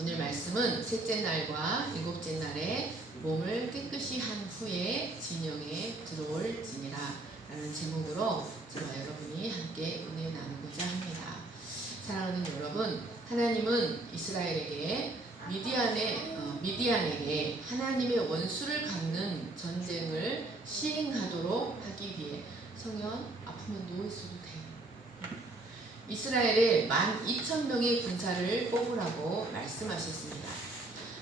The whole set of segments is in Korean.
오늘 말씀은 셋째 날과 일곱째 날에 몸을 깨끗이 한 후에 진영에 들어올지니라 라는 제목으로 저와 여러분이 함께 은혜 나누고자 합니다. 사랑하는 여러분, 하나님은 이스라엘에게 미디안에게 하나님의 원수를 갚는 전쟁을 시행하도록 하기 위해 성현 아프면 누워있어도 돼. 이스라엘에 12,000명의 군사를 뽑으라고 말씀하셨습니다.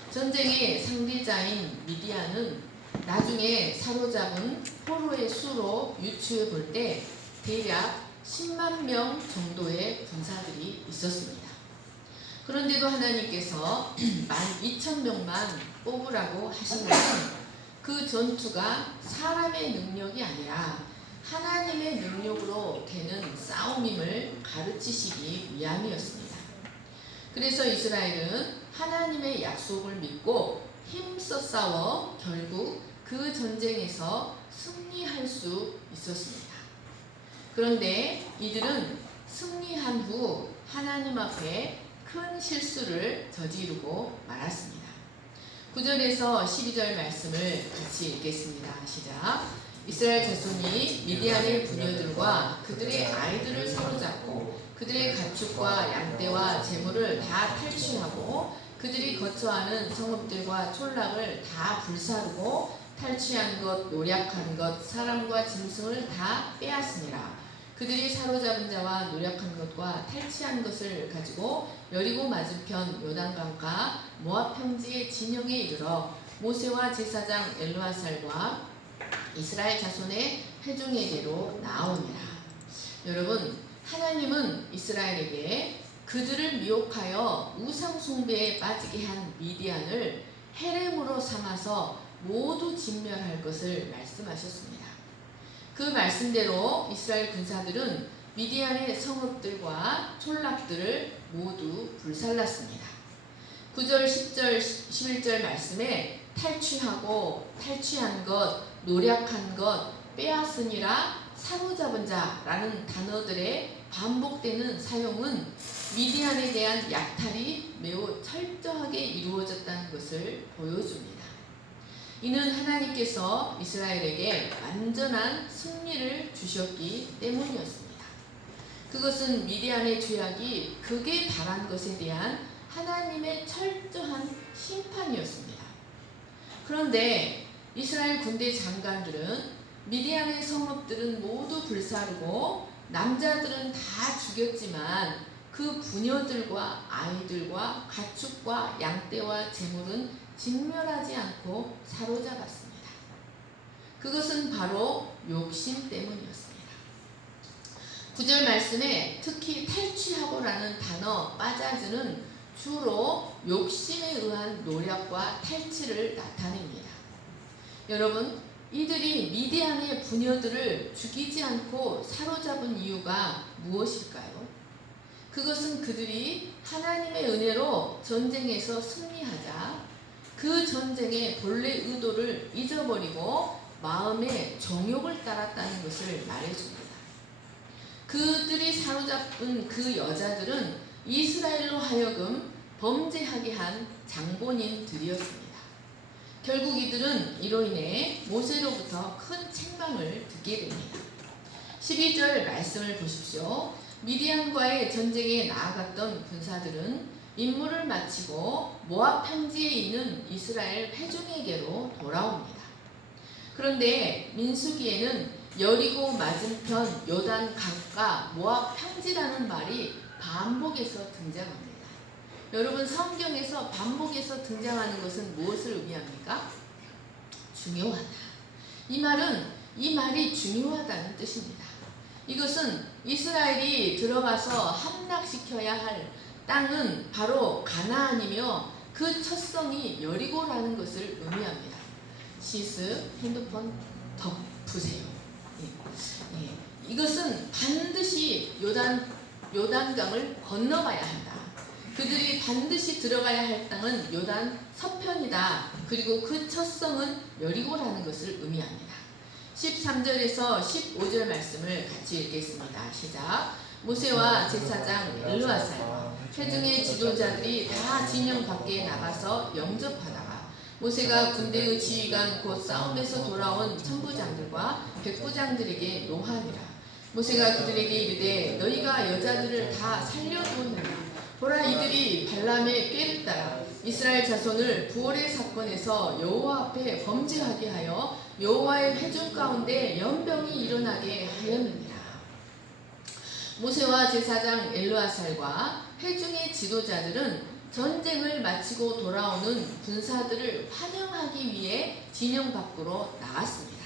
전쟁의 상대자인 미디안은 나중에 사로잡은 포로의 수로 유추해 볼 때 대략 10만 명 정도의 군사들이 있었습니다. 그런데도 하나님께서 12,000명만 뽑으라고 하신 것은 그 전투가 사람의 능력이 아니라 하나님의 능력으로 되는 싸움임을 가르치시기 위함이었습니다. 그래서 이스라엘은 하나님의 약속을 믿고 힘써 싸워 결국 그 전쟁에서 승리할 수 있었습니다. 그런데 이들은 승리한 후 하나님 앞에 큰 실수를 저지르고 말았습니다. 9절에서 12절 말씀을 같이 읽겠습니다. 시작. 이스라엘 자손이 미디안의 부녀들과 그들의 아이들을 사로잡고 그들의 가축과 양떼와 재물을 다 탈취하고 그들이 거처하는 성읍들과 촌락을 다 불사르고 탈취한 것, 노략한 것, 사람과 짐승을 다 빼앗으니라. 그들이 사로잡은 자와 노략한 것과 탈취한 것을 가지고 여리고 맞은편 요단강가 모압 평지의 진영에 이르러 모세와 제사장 엘르아살과 이스라엘 자손의 회중에게로 나오니라. 여러분, 하나님은 이스라엘에게 그들을 미혹하여 우상 숭배에 빠지게 한 미디안을 헤렘으로 삼아서 모두 진멸할 것을 말씀하셨습니다. 그 말씀대로 이스라엘 군사들은 미디안의 성읍들과 촌락들을 모두 불살랐습니다. 9절, 10절, 11절 말씀에 탈취하고 탈취한 것, 노략한 것, 빼앗으니라, 사로잡은 자라는 단어들의 반복되는 사용은 미디안에 대한 약탈이 매우 철저하게 이루어졌다는 것을 보여줍니다. 이는 하나님께서 이스라엘에게 완전한 승리를 주셨기 때문이었습니다. 그것은 미디안의 죄악이 극에 달한 것에 대한 하나님의 철저한 심판이었습니다. 그런데 이스라엘 군대 장관들은 미디안의 성읍들은 모두 불사르고 남자들은 다 죽였지만 그 부녀들과 아이들과 가축과 양떼와 재물은 진멸하지 않고 사로잡았습니다. 그것은 바로 욕심 때문이었습니다. 9절 말씀에 특히 탈취하고라는 단어 빠자즈는 주로 욕심에 의한 노력과 탈취를 나타냅니다. 여러분, 이들이 미디안의 부녀들을 죽이지 않고 사로잡은 이유가 무엇일까요? 그것은 그들이 하나님의 은혜로 전쟁에서 승리하자 그 전쟁의 본래 의도를 잊어버리고 마음의 정욕을 따랐다는 것을 말해줍니다. 그들이 사로잡은 그 여자들은 이스라엘로 하여금 범죄하게 한 장본인들이었습니다. 결국 이들은 이로 인해 모세로부터 큰 책망을 듣게 됩니다. 12절 말씀을 보십시오. 미디안과의 전쟁에 나아갔던 군사들은 임무를 마치고 모압 평지에 있는 이스라엘 회중에게로 돌아옵니다. 그런데 민수기에는 여리고 맞은편 요단 강가 모압 평지라는 말이 반복해서 등장합니다. 여러분, 성경에서 반복해서 등장하는 것은 무엇을 의미합니까? 중요하다. 이 말이 중요하다는 뜻입니다. 이것은 이스라엘이 들어가서 함락시켜야 할 땅은 바로 가나안이며 그 첫성이 여리고라는 것을 의미합니다. 시스 핸드폰 덮으세요. 이것은 반드시 요단강을 건너가야 한다. 그들이 반드시 들어가야 할 땅은 요단 서편이다. 그리고 그 첫성은 여리고라는 것을 의미합니다. 13절에서 15절 말씀을 같이 읽겠습니다. 시작. 모세와 제사장 엘르아살 회중의 지도자들이 다 진영 밖에 나가서 영접하다가 모세가 군대의 지휘관 곧 싸움에서 돌아온 천부장들과 백부장들에게 노하니라. 모세가 그들에게 이르되 너희가 여자들을 다 살려두었느냐. 보라, 이들이 발람의 꾀를 따라 이스라엘 자손을 부올의 사건에서 여호와 앞에 범죄하게 하여 여호와의 회중 가운데 연병이 일어나게 하였느니라. 모세와 제사장 엘르아살과 회중의 지도자들은 전쟁을 마치고 돌아오는 군사들을 환영하기 위해 진영 밖으로 나갔습니다.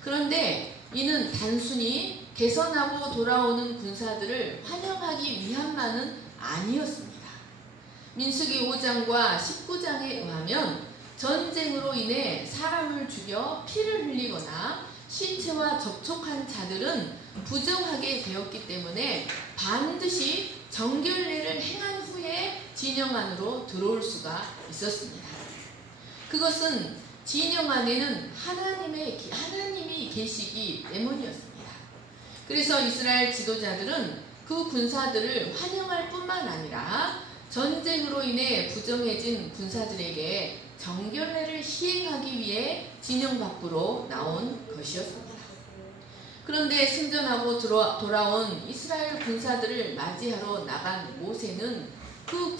그런데 이는 단순히 개선하고 돌아오는 군사들을 환영하기 위함만은 아니었습니다. 민수기 5장과 19장에 의하면 전쟁으로 인해 사람을 죽여 피를 흘리거나 신체와 접촉한 자들은 부정하게 되었기 때문에 반드시 정결례를 행한 후에 진영 안으로 들어올 수가 있었습니다. 그것은 진영 안에는 하나님이 계시기 때문이었습니다. 그래서 이스라엘 지도자들은 그 군사들을 환영할 뿐만 아니라 전쟁으로 인해 부정해진 군사들에게 정결례를 시행하기 위해 진영 밖으로 나온 것이었습니다. 그런데 승전하고 돌아온 이스라엘 군사들을 맞이하러 나간 모세는 그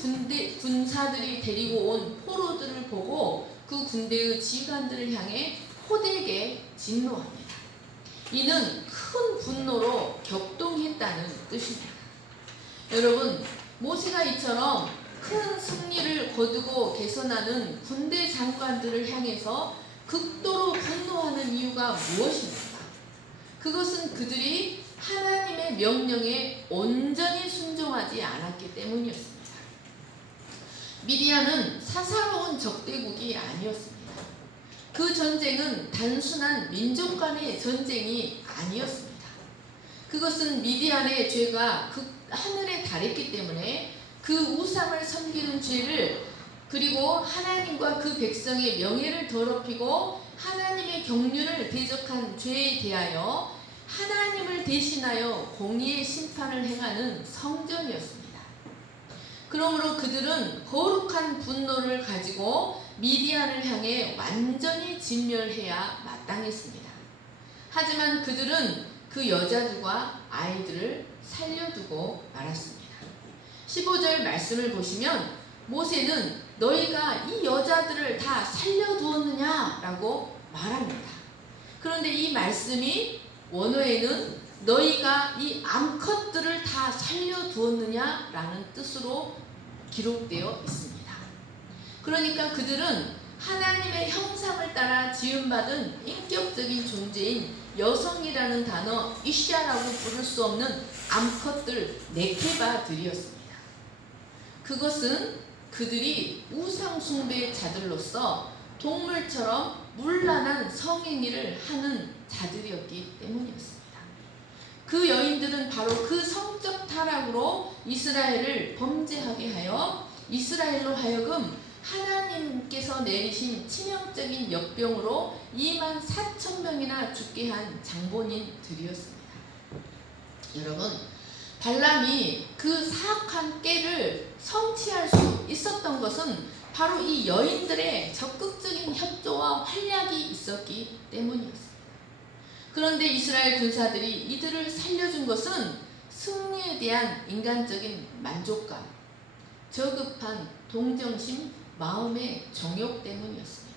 군사들이 데리고 온 포로들을 보고 그 군대의 지휘관들을 향해 호되게 진노합니다. 이는 큰 분노로 격동했다는 뜻입니다. 여러분, 모세가 이처럼 큰 승리를 거두고 개선하는 군대 장관들을 향해서 극도로 분노하는 이유가 무엇입니까? 그것은 그들이 하나님의 명령에 온전히 순종하지 않았기 때문이었습니다. 미디안은 사사로운 적대국이 아니었습니다. 그 전쟁은 단순한 민족 간의 전쟁이 아니었습니다. 그것은 미디안의 죄가 하늘에 달했기 때문에 그 우상을 섬기는 죄를, 그리고 하나님과 그 백성의 명예를 더럽히고 하나님의 경륜을 대적한 죄에 대하여 하나님을 대신하여 공의의 심판을 행하는 성전이었습니다. 그러므로 그들은 거룩한 분노를 가지고 미디안을 향해 완전히 진멸해야 마땅했습니다. 하지만 그들은 그 여자들과 아이들을 살려두고 말았습니다. 15절 말씀을 보시면 모세는 너희가 이 여자들을 다 살려두었느냐 라고 말합니다. 그런데 이 말씀이 원어에는 너희가 이 암컷들을 다 살려두었느냐 라는 뜻으로 기록되어 있습니다. 그러니까 그들은 하나님의 형상을 따라 지음받은 인격적인 존재인 여성이라는 단어 이샤라고 부를 수 없는 암컷들 네케바들이었습니다. 그것은 그들이 우상숭배자들로서 동물처럼 문란한 성행위를 하는 자들이었기 때문이었습니다. 그 여인들은 바로 그 성적 타락으로 이스라엘을 범죄하게 하여 이스라엘로 하여금 하나님께서 내리신 치명적인 역병으로 24,000명이나 죽게 한 장본인들이었습니다. 여러분, 발람이 그 사악한 꾀를 성취할 수 있었던 것은 바로 이 여인들의 적극적인 협조와 활약이 있었기 때문이었습니다. 그런데 이스라엘 군사들이 이들을 살려준 것은 승리에 대한 인간적인 만족감, 저급한 동정심, 마음의 정욕 때문이었습니다.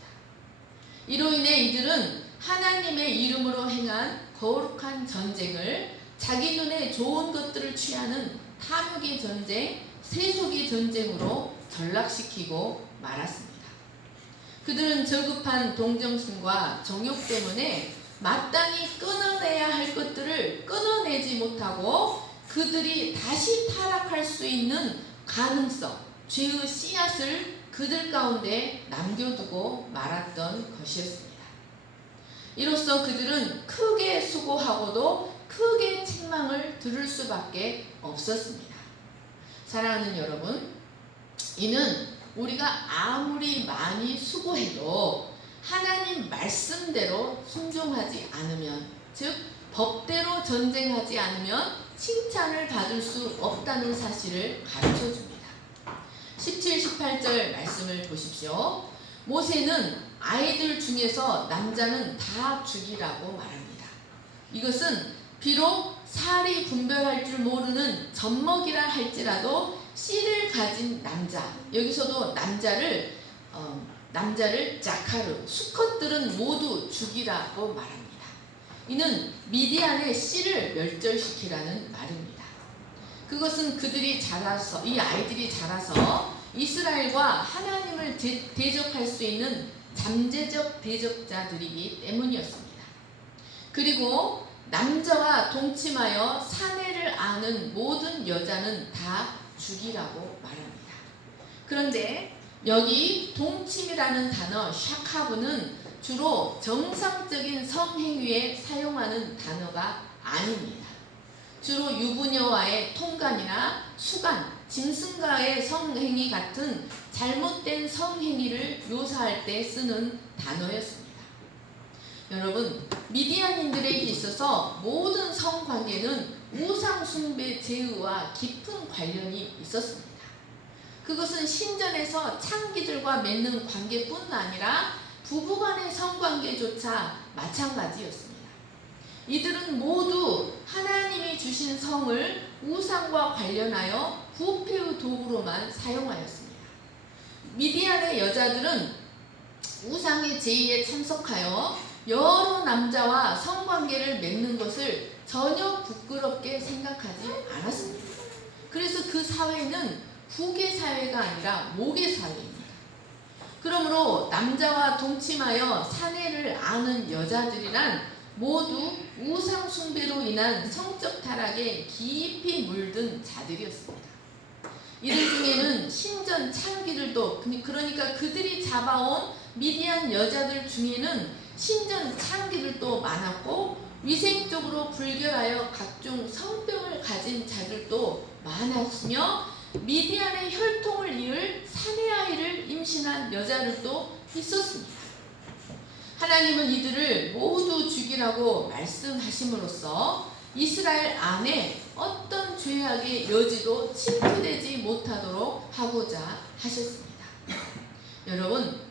이로 인해 이들은 하나님의 이름으로 행한 거룩한 전쟁을 자기 눈에 좋은 것들을 취하는 탐욕의 전쟁, 세속의 전쟁으로 전락시키고 말았습니다. 그들은 저급한 동정심과 정욕 때문에 마땅히 끊어내야 할 것들을 끊어내지 못하고 그들이 다시 타락할 수 있는 가능성, 죄의 씨앗을 그들 가운데 남겨두고 말았던 것이었습니다. 이로써 그들은 크게 수고하고도 크게 책망을 들을 수밖에 없었습니다. 사랑하는 여러분, 이는 우리가 아무리 많이 수고해도 하나님 말씀대로 순종하지 않으면, 즉 법대로 전쟁하지 않으면 칭찬을 받을 수 없다는 사실을 가르쳐줍니다. 17, 18절 말씀을 보십시오. 모세는 아이들 중에서 남자는 다 죽이라고 말합니다. 이것은 비록 살이 분별할 줄 모르는 젖먹이라 할지라도 씨를 가진 남자, 여기서도 남자를 자카르, 수컷들은 모두 죽이라고 말합니다. 이는 미디안의 씨를 멸절시키라는 말입니다. 그것은 이 아이들이 자라서 이스라엘과 하나님을 대적할 수 있는 잠재적 대적자들이기 때문이었습니다. 그리고 남자와 동침하여 사내를 아는 모든 여자는 다 죽이라고 말합니다. 그런데 여기 동침이라는 단어 샤카브는 주로 정상적인 성행위에 사용하는 단어가 아닙니다. 주로 유부녀와의 통간이나 수간, 짐승과의 성행위 같은 잘못된 성행위를 묘사할 때 쓰는 단어였습니다. 여러분, 미디안인들에게 있어서 모든 성관계는 우상숭배 제의와 깊은 관련이 있었습니다. 그것은 신전에서 창기들과 맺는 관계뿐 아니라 부부간의 성관계조차 마찬가지였습니다. 이들은 모두 하나님이 주신 성을 우상과 관련하여 부패의 도구로만 사용하였습니다. 미디안의 여자들은 우상의 제의에 참석하여 여러 남자와 성관계를 맺는 것을 전혀 부끄럽게 생각하지 않았습니다. 그래서 그 사회는 후계 사회가 아니라 모계 사회입니다. 그러므로 남자와 동침하여 사내를 아는 여자들이란 모두 우상 숭배로 인한 성적 타락에 깊이 물든 자들이었습니다. 이들 중에는 신전 창기들도, 그러니까 그들이 잡아온 미디안 여자들 중에는 신전 창기들도 많았고 위생적으로 불결하여 각종 성병을 가진 자들도 많았으며 미디안의 혈통을 이을 사내 아이를 임신한 여자들도 있었습니다. 하나님은 이들을 모두 죽이라고 말씀하심으로써 이스라엘 안에 어떤 죄악의 여지도 침투되지 못하도록 하고자 하셨습니다. 여러분,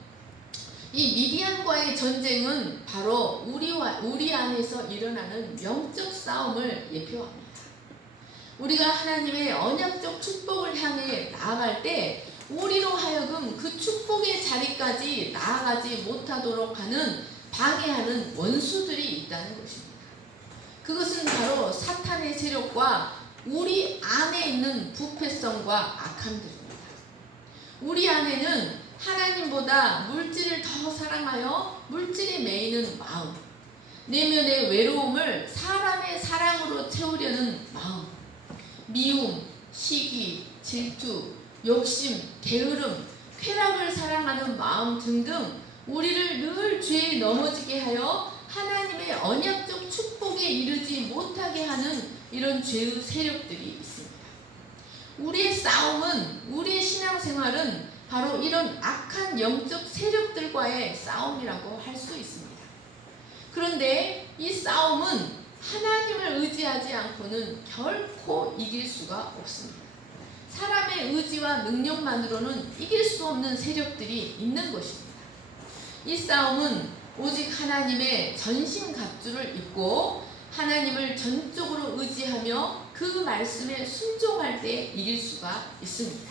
이 미디안과의 전쟁은 바로 우리 안에서 일어나는 영적 싸움을 예표합니다. 우리가 하나님의 언약적 축복을 향해 나아갈 때 우리로 하여금 그 축복의 자리까지 나아가지 못하도록 하는 방해하는 원수들이 있다는 것입니다. 그것은 바로 사탄의 세력과 우리 안에 있는 부패성과 악함들입니다. 우리 안에는 하나님보다 물질을 더 사랑하여 물질에 매이는 마음, 내면의 외로움을 사람의 사랑으로 채우려는 마음, 미움, 시기, 질투, 욕심, 게으름, 쾌락을 사랑하는 마음 등등 우리를 늘 죄에 넘어지게 하여 하나님의 언약적 축복에 이르지 못하게 하는 이런 죄의 세력들이 있습니다. 우리의 싸움은, 우리의 신앙생활은 바로 이런 악한 영적 세력들과의 싸움이라고 할 수 있습니다. 그런데 이 싸움은 하나님을 의지하지 않고는 결코 이길 수가 없습니다. 사람의 의지와 능력만으로는 이길 수 없는 세력들이 있는 것입니다. 이 싸움은 오직 하나님의 전신갑주를 입고 하나님을 전적으로 의지하며 그 말씀에 순종할 때 이길 수가 있습니다.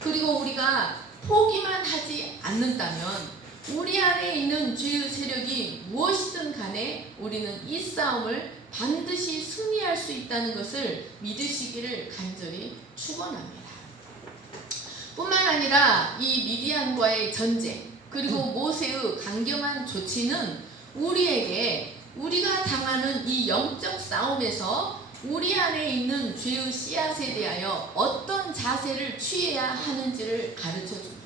그리고 우리가 포기만 하지 않는다면 우리 안에 있는 죄의 세력이 무엇이든 간에 우리는 이 싸움을 반드시 승리할 수 있다는 것을 믿으시기를 간절히 축원합니다. 뿐만 아니라 이 미디안과의 전쟁, 그리고 모세의 강경한 조치는 우리가 당하는 이 영적 싸움에서 우리 안에 있는 죄의 씨앗에 대하여 어떤 자세를 취해야 하는지를 가르쳐 줍니다.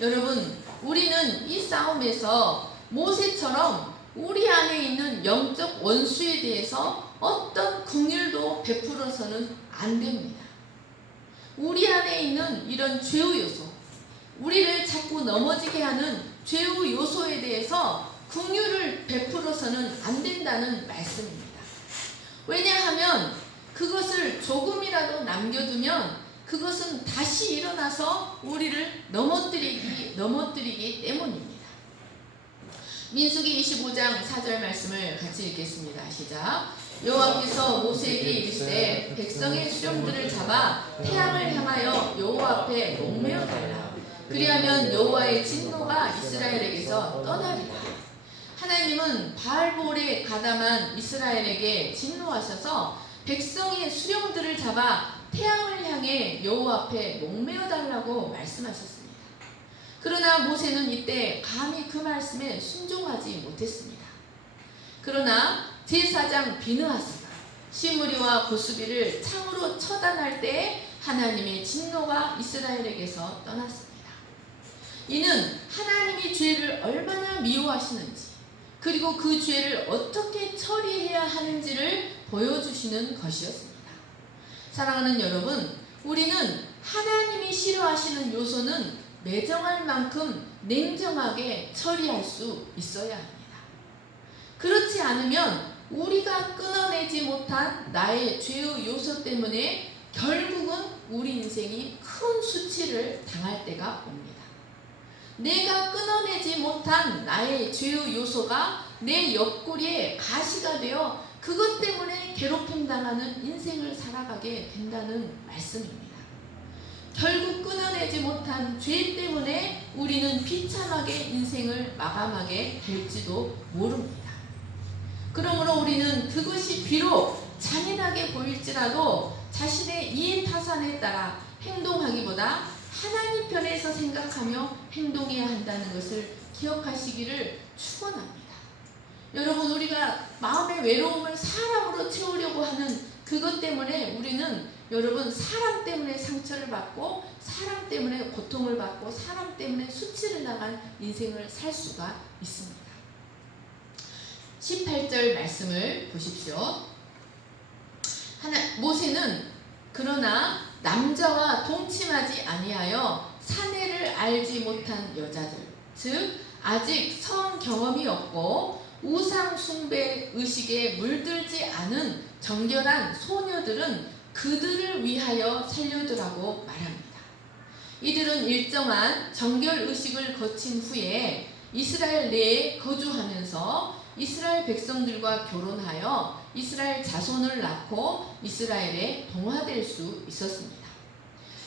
여러분, 우리는 이 싸움에서 모세처럼 우리 안에 있는 영적 원수에 대해서 어떤 긍휼도 베풀어서는 안 됩니다. 우리 안에 있는 이런 죄의 요소, 우리를 자꾸 넘어지게 하는 죄의 요소에 대해서 긍휼을 베풀어서는 안 된다는 말씀입니다. 왜냐하면 그것을 조금이라도 남겨두면 그것은 다시 일어나서 우리를 넘어뜨리기 때문입니다. 민수기 25장 4절 말씀을 같이 읽겠습니다. 시작. 여호와께서 모세에게 이르시되 백성의 수령들을 잡아 태양을 향하여 여호와 앞에 목매어 달라. 그리하면 여호와의 진노가 이스라엘에게서 떠나리라. 하나님은 바알볼에 가담한 이스라엘에게 진노하셔서 백성의 수령들을 잡아 태양을 향해 여호와 앞에 목매어 달라고 말씀하셨습니다. 그러나 모세는 이때 감히 그 말씀에 순종하지 못했습니다. 그러나 제사장 비느하스가 시므리와 고수비를 창으로 처단할 때 하나님의 진노가 이스라엘에게서 떠났습니다. 이는 하나님이 죄를 얼마나 미워하시는지, 그리고 그 죄를 어떻게 처리해야 하는지를 보여주시는 것이었습니다. 사랑하는 여러분, 우리는 하나님이 싫어하시는 요소는 매정할 만큼 냉정하게 처리할 수 있어야 합니다. 그렇지 않으면 우리가 끊어내지 못한 나의 죄의 요소 때문에 결국은 우리 인생이 큰 수치를 당할 때가 옵니다. 내가 끊어내지 못한 나의 죄의 요소가 내 옆구리에 가시가 되어 그것 때문에 괴롭힘당하는 인생을 살아가게 된다는 말씀입니다. 결국 끊어내지 못한 죄 때문에 우리는 비참하게 인생을 마감하게 될지도 모릅니다. 그러므로 우리는 그것이 비록 잔인하게 보일지라도 자신의 이해타산에 따라 행동하기보다 하나님 편에서 생각하며 행동해야 한다는 것을 기억하시기를 축원합니다. 여러분, 우리가 마음의 외로움을 사람으로 채우려고 하는 그것 때문에 우리는 여러분 사람 때문에 상처를 받고 사람 때문에 고통을 받고 사람 때문에 수치를 당한 인생을 살 수가 있습니다. 18절 말씀을 보십시오. 모세는 그러나 남자와 동침하지 아니하여 사내를 알지 못한 여자들, 즉 아직 성 경험이 없고 우상 숭배 의식에 물들지 않은 정결한 소녀들은 그들을 위하여 살려두라고 말합니다. 이들은 일정한 정결 의식을 거친 후에 이스라엘 내에 거주하면서 이스라엘 백성들과 결혼하여 이스라엘 자손을 낳고 이스라엘에 동화될 수 있었습니다.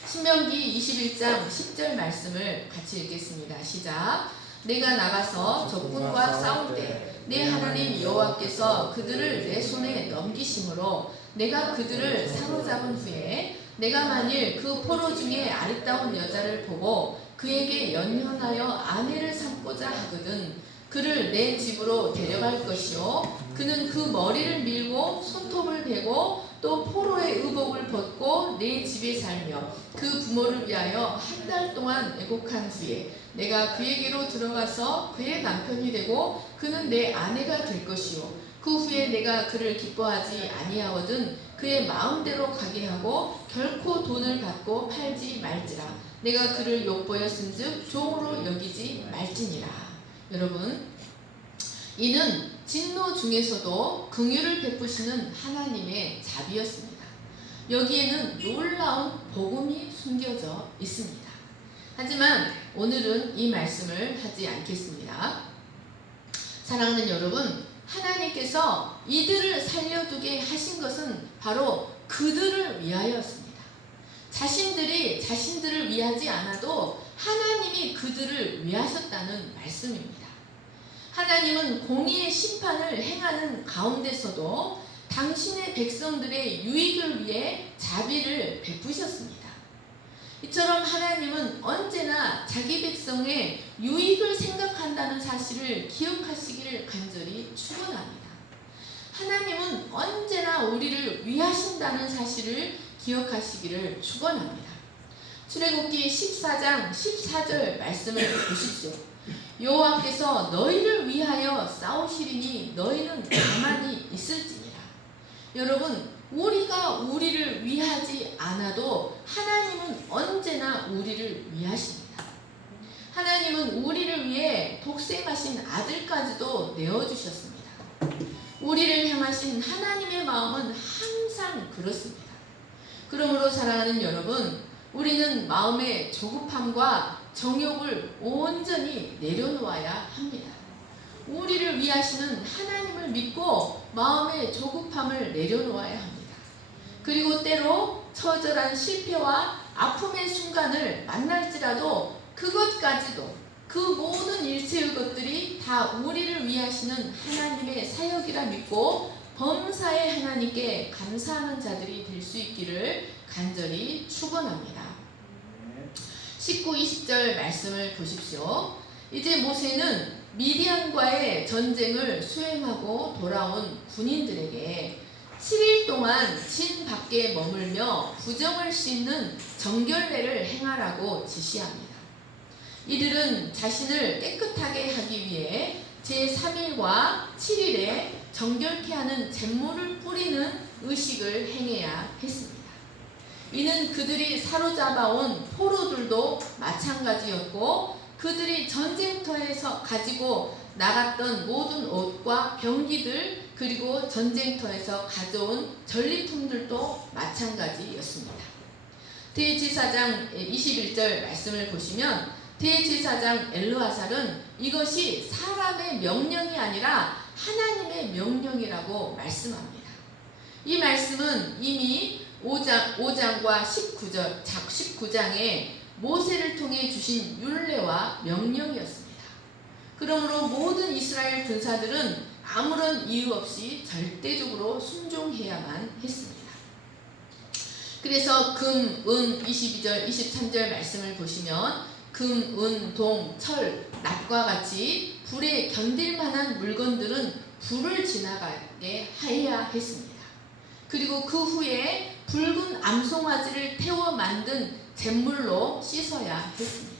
신명기 21장 10절 말씀을 같이 읽겠습니다. 시작. 내가 나가서 적군과 싸울 때 내 하나님 여호와께서 그들을 내 손에 넘기심으로 내가 그들을 사로잡은 후에 내가 만일 그 포로 중에 아리따운 여자를 보고 그에게 연연하여 아내를 삼고자 하거든 그를 내 집으로 데려갈 것이요 그는 그 머리를 밀고 손톱을 베고 또 포로의 의복을 벗고 내 집에 살며 그 부모를 위하여 한 달 동안 애곡한 후에 내가 그에게로 들어가서 그의 남편이 되고 그는 내 아내가 될 것이요 그 후에 내가 그를 기뻐하지 아니하거든 그의 마음대로 가게 하고 결코 돈을 받고 팔지 말지라 내가 그를 욕보였은즉 종으로 여기지 말지니라. 여러분, 이는 진노 중에서도 긍휼을 베푸시는 하나님의 자비였습니다. 여기에는 놀라운 복음이 숨겨져 있습니다. 하지만 오늘은 이 말씀을 하지 않겠습니다. 사랑하는 여러분, 하나님께서 이들을 살려두게 하신 것은 바로 그들을 위하여였습니다. 자신들이 자신들을 위하지 않아도 하나님이 그들을 위하셨다는 말씀입니다. 하나님은 공의의 심판을 행하는 가운데서도 당신의 백성들의 유익을 위해 자비를 베푸셨습니다. 이처럼 하나님은 언제나 자기 백성의 유익을 생각한다는 사실을 기억하시기를 간절히 축원합니다. 하나님은 언제나 우리를 위하신다는 사실을 기억하시기를 축원합니다. 출애굽기 14장 14절 말씀을 보십시오. 여호와께서 너희를 위하여 싸우시리니 너희는 가만히 있을지니라. 여러분, 우리가 우리를 위하지 않아도 하나님은 언제나 우리를 위하십니다. 하나님은 우리를 위해 독생하신 아들까지도 내어주셨습니다. 우리를 향하신 하나님의 마음은 항상 그렇습니다. 그러므로 사랑하는 여러분, 우리는 마음의 조급함과 정욕을 온전히 내려놓아야 합니다. 우리를 위하시는 하나님을 믿고 마음의 조급함을 내려놓아야 합니다. 그리고 때로 처절한 실패와 아픔의 순간을 만날지라도 그것까지도, 그 모든 일체의 것들이 다 우리를 위하시는 하나님의 사역이라 믿고 범사의 하나님께 감사하는 자들이 될 수 있기를 간절히 축원합니다. 19, 20절 말씀을 보십시오. 이제 모세는 미디안과의 전쟁을 수행하고 돌아온 군인들에게 7일 동안 진 밖에 머물며 부정을 씻는 정결례를 행하라고 지시합니다. 이들은 자신을 깨끗하게 하기 위해 제3일과 7일에 정결케 하는 잿물을 뿌리는 의식을 행해야 했습니다. 이는 그들이 사로잡아온 포로들도 마찬가지였고 그들이 전쟁터에서 가지고 나갔던 모든 옷과 병기들 그리고 전쟁터에서 가져온 전리품들도 마찬가지였습니다. 대제사장 21절 말씀을 보시면 대제사장 엘르아살은 이것이 사람의 명령이 아니라 하나님의 명령이라고 말씀합니다. 이 말씀은 이미 5장과 19장에 모세를 통해 주신 율례와 명령이었습니다. 그러므로 모든 이스라엘 군사들은 아무런 이유 없이 절대적으로 순종해야만 했습니다. 그래서 금, 은 22절, 23절 말씀을 보시면 금, 은, 동, 철, 낫과 같이 불에 견딜 만한 물건들은 불을 지나가게 해야 했습니다. 그리고 그 후에 붉은 암송아지를 태워 만든 잿물로 씻어야 했습니다.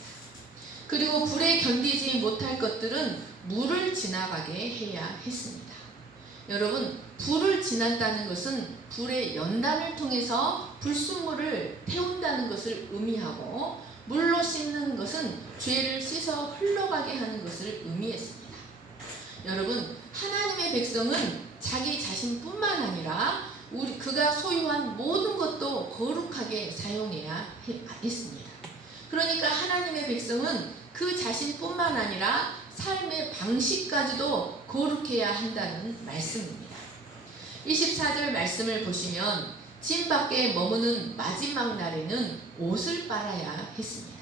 그리고 불에 견디지 못할 것들은 물을 지나가게 해야 했습니다. 여러분, 불을 지난다는 것은 불의 연단을 통해서 불순물을 태운다는 것을 의미하고 물로 씻는 것은 죄를 씻어 흘러가게 하는 것을 의미했습니다. 여러분, 하나님의 백성은 자기 자신뿐만 아니라 그가 소유한 모든 것도 거룩하게 사용해야 했습니다. 그러니까 하나님의 백성은 그 자신뿐만 아니라 삶의 방식까지도 거룩해야 한다는 말씀입니다. 24절 말씀을 보시면 진 밖에 머무는 마지막 날에는 옷을 빨아야 했습니다.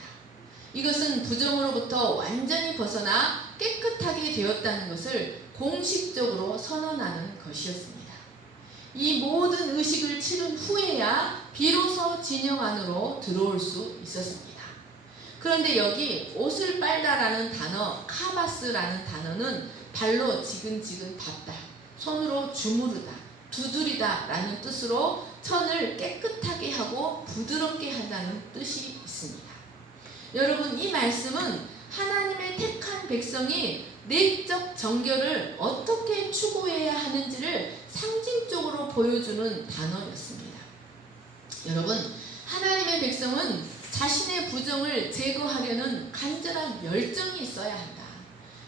이것은 부정으로부터 완전히 벗어나 깨끗하게 되었다는 것을 공식적으로 선언하는 것이었습니다. 이 모든 의식을 치른 후에야 비로소 진영 안으로 들어올 수 있었습니다. 그런데 여기 옷을 빨다라는 단어, 카바스라는 단어는 발로 지근지근 밟다, 손으로 주무르다, 두드리다 라는 뜻으로 천을 깨끗하게 하고 부드럽게 한다는 뜻이 있습니다. 여러분, 이 말씀은 하나님의 택한 백성이 내적 정결을 어떻게 추구해야 하는지를 상징적으로 보여주는 단어였습니다. 여러분, 하나님의 백성은 자신의 부정을 제거하려는 간절한 열정이 있어야 한다.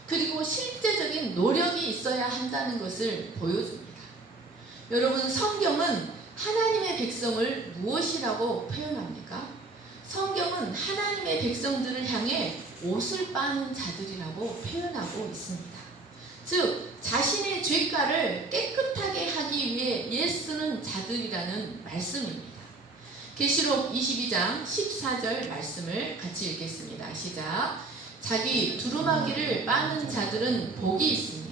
그리고 실제적인 노력이 있어야 한다는 것을 보여줍니다. 여러분, 성경은 하나님의 백성을 무엇이라고 표현합니까? 성경은 하나님의 백성들을 향해 옷을 빠는 자들이라고 표현하고 있습니다. 즉, 자신의 죄가를 깨끗하게 하기 위해 애쓰는 자들이라는 말씀입니다. 계시록 22장 14절 말씀을 같이 읽겠습니다. 시작. 자기 두루마기를 빠는 자들은 복이 있으니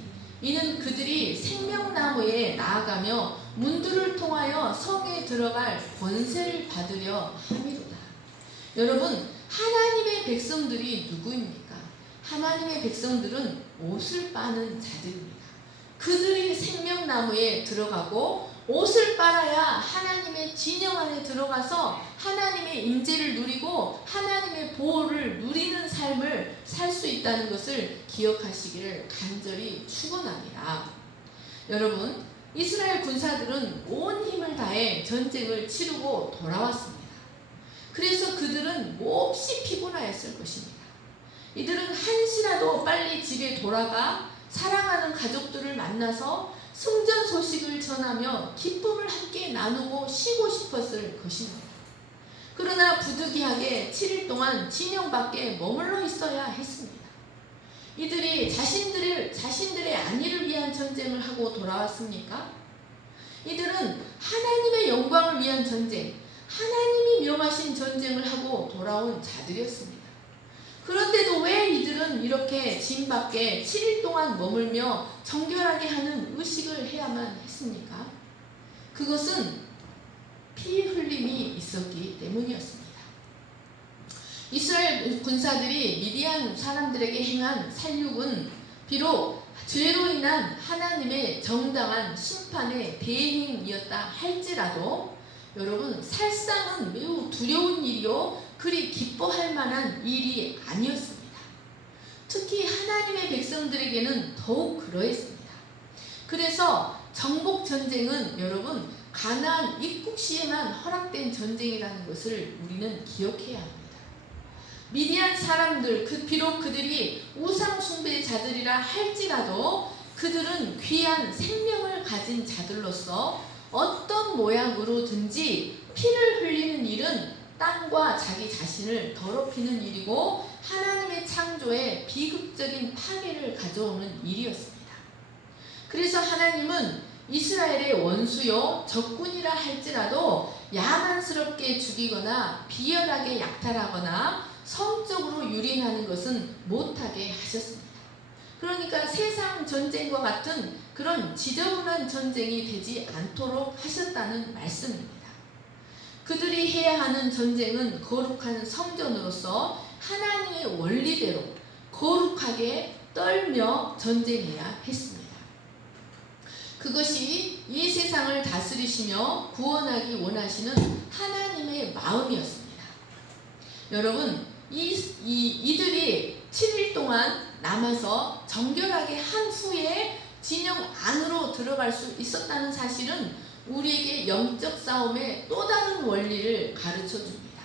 이는 그들이 생명나무에 나아가며 문들을 통하여 성에 들어갈 권세를 받으려 함이로다. 여러분, 하나님의 백성들이 누구입니까? 하나님의 백성들은 옷을 빠는 자들입니다. 그들이 생명나무에 들어가고 옷을 빨아야 하나님의 진영 안에 들어가서 하나님의 임재를 누리고 하나님의 보호를 누리는 삶을 살 수 있다는 것을 기억하시기를 간절히 축원합니다. 여러분, 이스라엘 군사들은 온 힘을 다해 전쟁을 치르고 돌아왔습니다. 그래서 그들은 몹시 피곤하였을 것입니다. 이들은 한시라도 빨리 집에 돌아가 사랑하는 가족들을 만나서 승전 소식을 전하며 기쁨을 함께 나누고 쉬고 싶었을 것입니다. 그러나 부득이하게 7일 동안 진영 밖에 머물러 있어야 했습니다. 이들이 자신들의 안위를 위한 전쟁을 하고 돌아왔습니까? 이들은 하나님의 영광을 위한 전쟁, 하나님이 명하신 전쟁을 하고 돌아온 자들이었습니다. 그런데도 왜 이들은 이렇게 진 밖에 7일 동안 머물며 정결하게 하는 의식을 해야만 했습니까? 그것은 피 흘림이 있었기 때문이었습니다. 이스라엘 군사들이 미디안 사람들에게 행한 살육은 비록 죄로 인한 하나님의 정당한 심판의 대행이었다 할지라도 여러분, 살상은 매우 두려운 일이요 그리 기뻐할 만한 일이 아니었습니다. 특히 하나님의 백성들에게는 더욱 그러했습니다. 그래서 정복 전쟁은 여러분 가나안 입국 시에만 허락된 전쟁이라는 것을 우리는 기억해야 합니다. 미디안 사람들, 비록 그들이 우상 숭배자들이라 할지라도 그들은 귀한 생명을 가진 자들로서 어떤 모양으로든지 피를 흘리는 일은 땅과 자기 자신을 더럽히는 일이고 하나님의 창조에 비극적인 파괴를 가져오는 일이었습니다. 그래서 하나님은 이스라엘의 원수요 적군이라 할지라도 야만스럽게 죽이거나 비열하게 약탈하거나 성적으로 유린하는 것은 못하게 하셨습니다. 그러니까 세상 전쟁과 같은 그런 지저분한 전쟁이 되지 않도록 하셨다는 말씀입니다. 그들이 해야 하는 전쟁은 거룩한 성전으로서 하나님의 원리대로 거룩하게 떨며 전쟁해야 했습니다. 그것이 이 세상을 다스리시며 구원하기 원하시는 하나님의 마음이었습니다. 여러분, 이들이 7일 동안 남아서 정결하게 한 후에 진영 안으로 들어갈 수 있었다는 사실은 우리에게 영적 싸움의 또 다른 원리를 가르쳐 줍니다.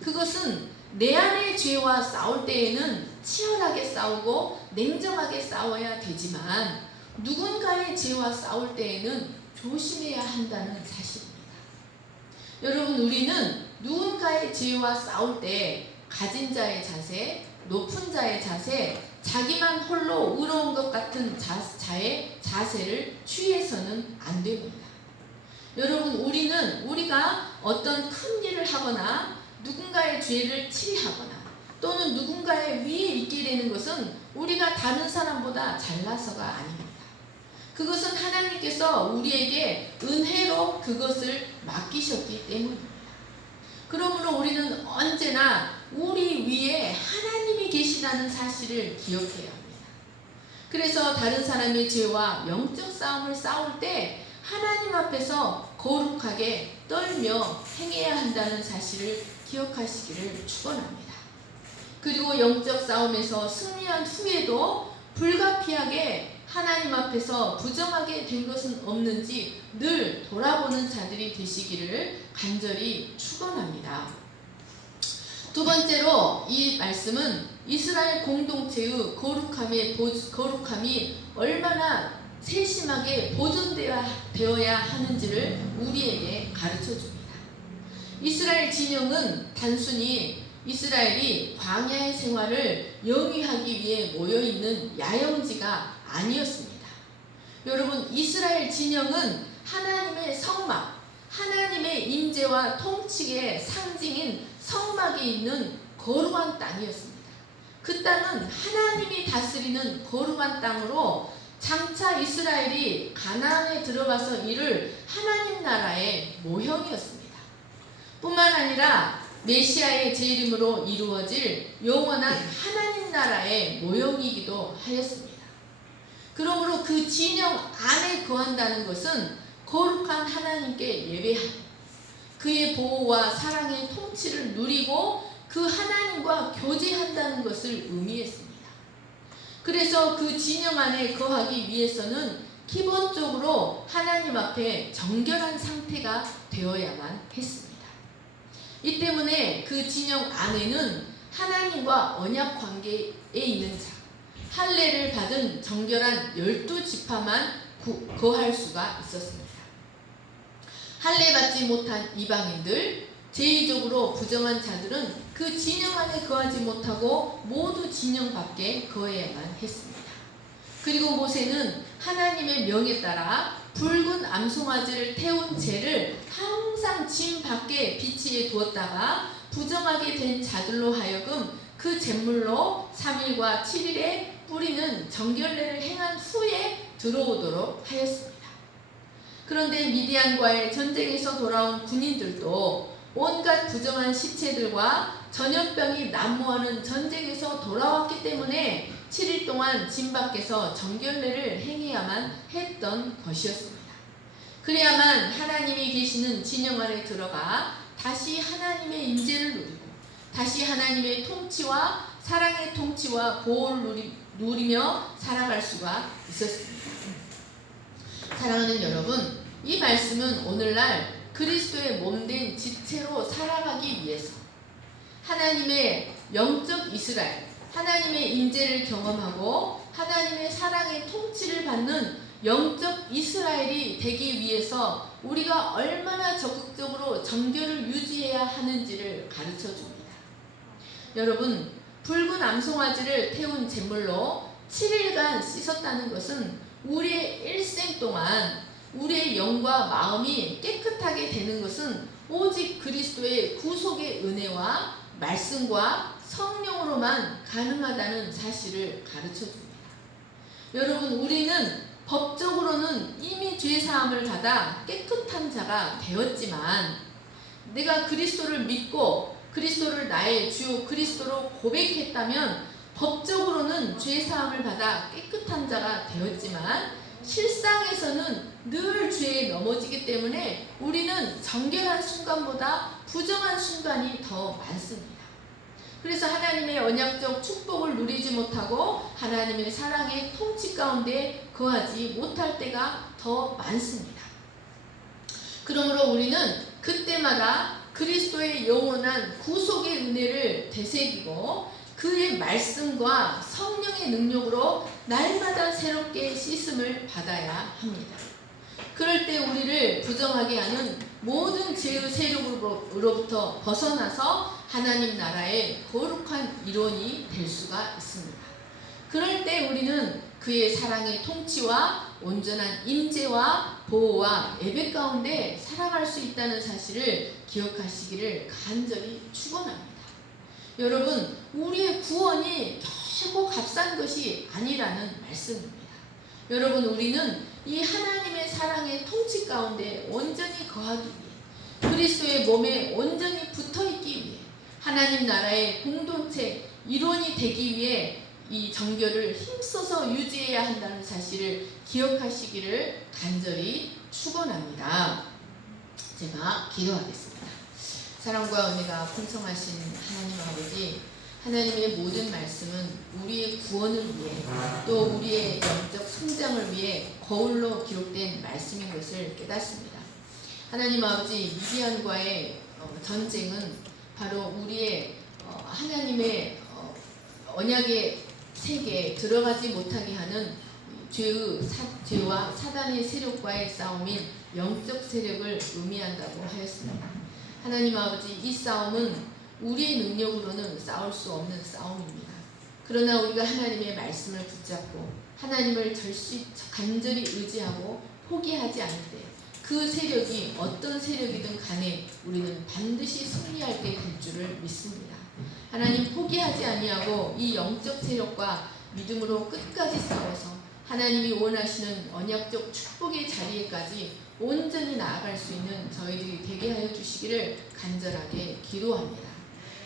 그것은 내 안의 죄와 싸울 때에는 치열하게 싸우고 냉정하게 싸워야 되지만 누군가의 죄와 싸울 때에는 조심해야 한다는 사실입니다. 여러분, 우리는 누군가의 죄와 싸울 때 가진 자의 자세, 높은 자의 자세, 자기만 홀로 의로운 것 같은 자의 자세를 취해서는 안 됩니다. 여러분, 우리가 어떤 큰 일을 하거나 누군가의 죄를 치리하거나 또는 누군가의 위에 있게 되는 것은 우리가 다른 사람보다 잘나서가 아닙니다. 그것은 하나님께서 우리에게 은혜로 그것을 맡기셨기 때문입니다. 그러므로 우리는 언제나 우리 위에 하나님이 계시다는 사실을 기억해야 합니다. 그래서 다른 사람의 죄와 영적 싸움을 싸울 때 하나님 앞에서 거룩하게 떨며 행해야 한다는 사실을 기억하시기를 축원합니다. 그리고 영적 싸움에서 승리한 후에도 불가피하게 하나님 앞에서 부정하게 된 것은 없는지 늘 돌아보는 자들이 되시기를 간절히 축원합니다. 두 번째로 이 말씀은 이스라엘 공동체의 거룩함이 얼마나 세심하게 보존되어야 하는지를 우리에게 가르쳐 줍니다. 이스라엘 진영은 단순히 이스라엘이 광야의 생활을 영위하기 위해 모여있는 야영지가 아니었습니다. 여러분, 이스라엘 진영은 하나님의 성막, 하나님의 임재와 통치의 상징인 성막이 있는 거룩한 땅이었습니다. 그 땅은 하나님이 다스리는 거룩한 땅으로 장차 이스라엘이 가나안에 들어가서 이룰 하나님 나라의 모형이었습니다. 뿐만 아니라 메시아의 재림으로 이루어질 영원한 하나님 나라의 모형이기도 하였습니다. 그러므로 그 진영 안에 거한다는 것은 거룩한 하나님께 예배하고 그의 보호와 사랑의 통치를 누리고 그 하나님과 교제한다는 것을 의미했습니다. 그래서 그 진영 안에 거하기 위해서는 기본적으로 하나님 앞에 정결한 상태가 되어야만 했습니다. 이 때문에 그 진영 안에는 하나님과 언약 관계에 있는 자, 할례를 받은 정결한 12지파만 거할 수가 있었습니다. 할례 받지 못한 이방인들, 제2적으로 부정한 자들은 그 진영 안에 거하지 못하고 모두 진영 밖에 거해야만 했습니다. 그리고 모세는 하나님의 명에 따라 붉은 암송아지를 태운 재를 항상 진 밖에 비치해 두었다가 부정하게 된 자들로 하여금 그 잿물로 3일과 7일에 뿌리는 정결례를 행한 후에 들어오도록 하였습니다. 그런데 미디안과의 전쟁에서 돌아온 군인들도 온갖 부정한 시체들과 전염병이 난무하는 전쟁에서 돌아왔기 때문에 7일 동안 진 밖에서 정결례를 행해야만 했던 것이었습니다. 그래야만 하나님이 계시는 진영 안에 들어가 다시 하나님의 임재를 누리고 다시 하나님의 통치와 사랑의 통치와 보호를 누리며 살아갈 수가 있었습니다. 사랑하는 여러분, 이 말씀은 오늘날 그리스도의 몸된 지체로 살아가기 위해서 하나님의 영적 이스라엘, 하나님의 임재를 경험하고 하나님의 사랑의 통치를 받는 영적 이스라엘이 되기 위해서 우리가 얼마나 적극적으로 정결을 유지해야 하는지를 가르쳐 줍니다. 여러분, 붉은 암송아지를 태운 잿물로 7일간 씻었다는 것은 우리의 일생 동안 우리의 영과 마음이 깨끗하게 되는 것은 오직 그리스도의 구속의 은혜와 말씀과 성령으로만 가능하다는 사실을 가르쳐 줍니다. 여러분, 우리는 법적으로는 이미 죄사함을 받아 깨끗한 자가 되었지만 내가 그리스도를 믿고 그리스도를 나의 주 그리스도로 고백했다면 법적으로는 죄사함을 받아 깨끗한 자가 되었지만 실상에서는 늘 죄에 넘어지기 때문에 우리는 정결한 순간보다 부정한 순간이 더 많습니다. 그래서 하나님의 언약적 축복을 누리지 못하고 하나님의 사랑의 통치 가운데 거하지 못할 때가 더 많습니다. 그러므로 우리는 그때마다 그리스도의 영원한 구속의 은혜를 되새기고 그의 말씀과 성령의 능력으로 날마다 새롭게 씻음을 받아야 합니다. 그럴 때 우리를 부정하게 하는 모든 죄의 세력으로부터 벗어나서 하나님 나라의 거룩한 일원이 될 수가 있습니다. 그럴 때 우리는 그의 사랑의 통치와 온전한 임재와 보호와 예배 가운데 살아갈 수 있다는 사실을 기억하시기를 간절히 축원합니다. 여러분, 우리의 구원이 결코 값싼 것이 아니라는 말씀입니다. 여러분, 우리는 이 하나님의 사랑의 통치 가운데 온전히 거하기 위해 그리스도의 몸에 온전히 붙어있기 위해 하나님 나라의 공동체 일원이 되기 위해 이 정결을 힘써서 유지해야 한다는 사실을 기억하시기를 간절히 축원합니다. 제가 기도하겠습니다. 사랑과 은혜가 풍성하신 하나님 아버지, 하나님의 모든 말씀은 우리의 구원을 위해 또 우리의 영적 성장을 위해 거울로 기록된 말씀인 것을 깨닫습니다. 하나님 아버지, 미디안과의 전쟁은 바로 우리의 하나님의 언약의 세계에 들어가지 못하게 하는 죄와 사단의 세력과의 싸움인 영적 세력을 의미한다고 하였습니다. 하나님 아버지, 이 싸움은 우리의 능력으로는 싸울 수 없는 싸움입니다. 그러나 우리가 하나님의 말씀을 붙잡고 하나님을 간절히 의지하고 포기하지 않을 때 그 세력이 어떤 세력이든 간에 우리는 반드시 승리할 때 될 줄을 믿습니다. 하나님, 포기하지 아니하고 이 영적 세력과 믿음으로 끝까지 싸워서 하나님이 원하시는 언약적 축복의 자리에까지 온전히 나아갈 수 있는 저희들이 되게 하여 주시기를 간절하게 기도합니다.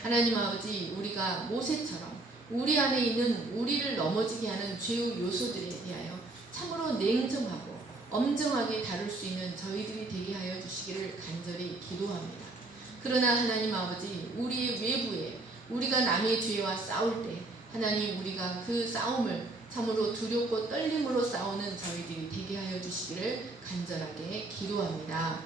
하나님 아버지, 우리가 모세처럼 우리 안에 있는 우리를 넘어지게 하는 죄의 요소들에 대하여 참으로 냉정하고 엄정하게 다룰 수 있는 저희들이 되게 하여 주시기를 간절히 기도합니다. 그러나 하나님 아버지, 우리의 외부에 우리가 남의 죄와 싸울 때 하나님, 우리가 그 싸움을 참으로 두렵고 떨림으로 싸우는 저희들이 되게 하여 주시기를 간절하게 기도합니다.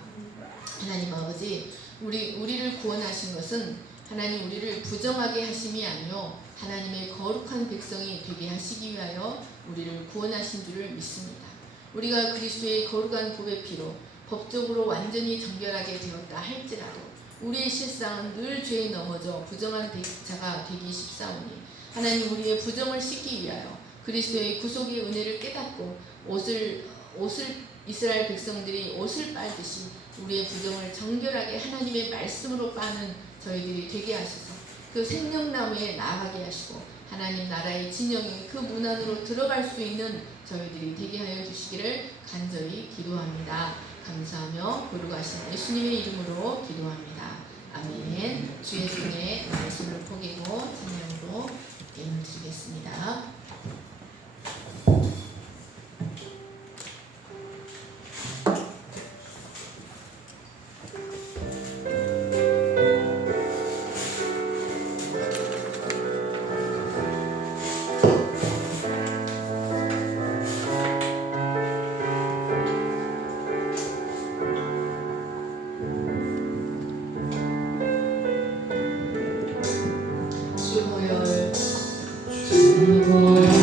하나님 아버지, 우리를 구원하신 것은 하나님 우리를 부정하게 하심이 아니요 하나님의 거룩한 백성이 되게 하시기 위하여 우리를 구원하신 줄을 믿습니다. 우리가 그리스도의 거룩한 보배 피로 법적으로 완전히 정결하게 되었다 할지라도 우리의 실상은 늘 죄에 넘어져 부정한 자가 되기 쉽사오니 하나님 우리의 부정을 씻기 위하여 그리스도의 구속의 은혜를 깨닫고 옷을 이스라엘 백성들이 옷을 빨듯이 우리의 부정을 정결하게 하나님의 말씀으로 빠는 저희들이 되게 하셔서 그 생명나무에 나아가게 하시고 하나님 나라의 진영에 그 문 안으로 들어갈 수 있는 저희들이 되게 하여 주시기를 간절히 기도합니다. 감사하며 거룩하신 예수님의 이름으로 기도합니다. 아멘. 주의 손에 말씀을 포기고 찬양으로 예물 드리겠습니다. 주보혈